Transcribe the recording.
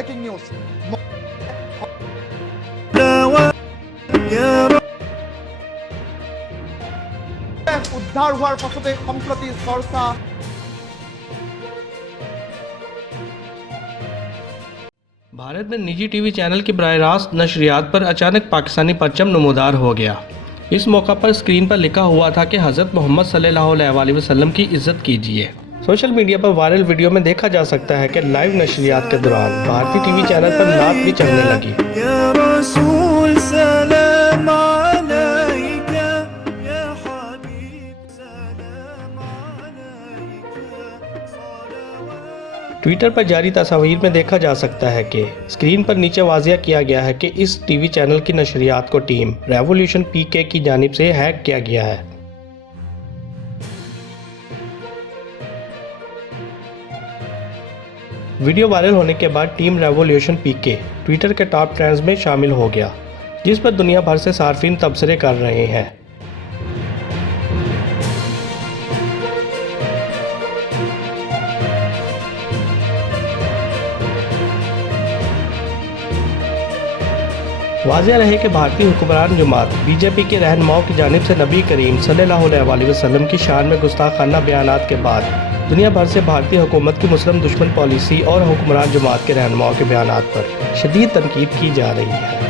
Breaking news. উদ্ধার হওয়ার পাছতে সম্প্রতি চর্চা। भारत में निजी टीवी चैनल की बराह रास्त नशरियात पर अचानक पाकिस्तानी परचम नमूदार हो गया। इस मौका पर स्क्रीन पर लिखा हुआ था कि हज़रत मोहम्मद सल्लल्लाहु अलैहि वसल्लम की इज्जत कीजिए। सोशल मीडिया पर वायरल वीडियो में देखा जा सकता है कि लाइव नशरियात के दौरान भारतीय टीवी चैनल पर नात भी चढ़ने लगी। ट्विटर पर जारी तस्वीर में देखा जा सकता है कि स्क्रीन पर नीचे वाज़िया किया गया है कि इस टीवी चैनल की नशरियात को टीम रेवोल्यूशन पीके की जानिब से हैक किया गया है। वीडियो वायरल होने के बाद टीम रेवोल्यूशन पीके ट्विटर के टॉप ट्रेंड्स में शामिल हो गया, जिस पर दुनिया भर से सार्फिन तबसरे कर रहे हैं। वाज़ेह रहे कि भारतीय हुक्मरान जमात बीजेपी के रहनुमाओं की जानिब से नबी करीम सल्लल्लाहु अलैहि वसल्लम की शान में गुस्ताखाना बयानात के बाद दुनिया भर से भारतीय हुकूमत की मुस्लिम दुश्मन पॉलिसी और हुक्मरान जमात के रहनुमाओं के बयानात पर शदीद तनकीद की जा रही है।